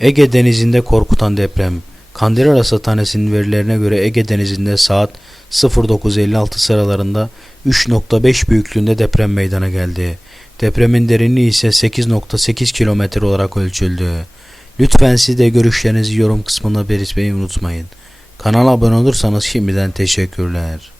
Ege Denizi'nde korkutan deprem. Kandil Rasathanesi'nin verilerine göre Ege Denizi'nde saat 09.56 sıralarında 3.5 büyüklüğünde deprem meydana geldi. Depremin derinliği ise 8.8 kilometre olarak ölçüldü. Lütfen siz de görüşlerinizi yorum kısmına belirtmeyi unutmayın. Kanala abone olursanız şimdiden teşekkürler.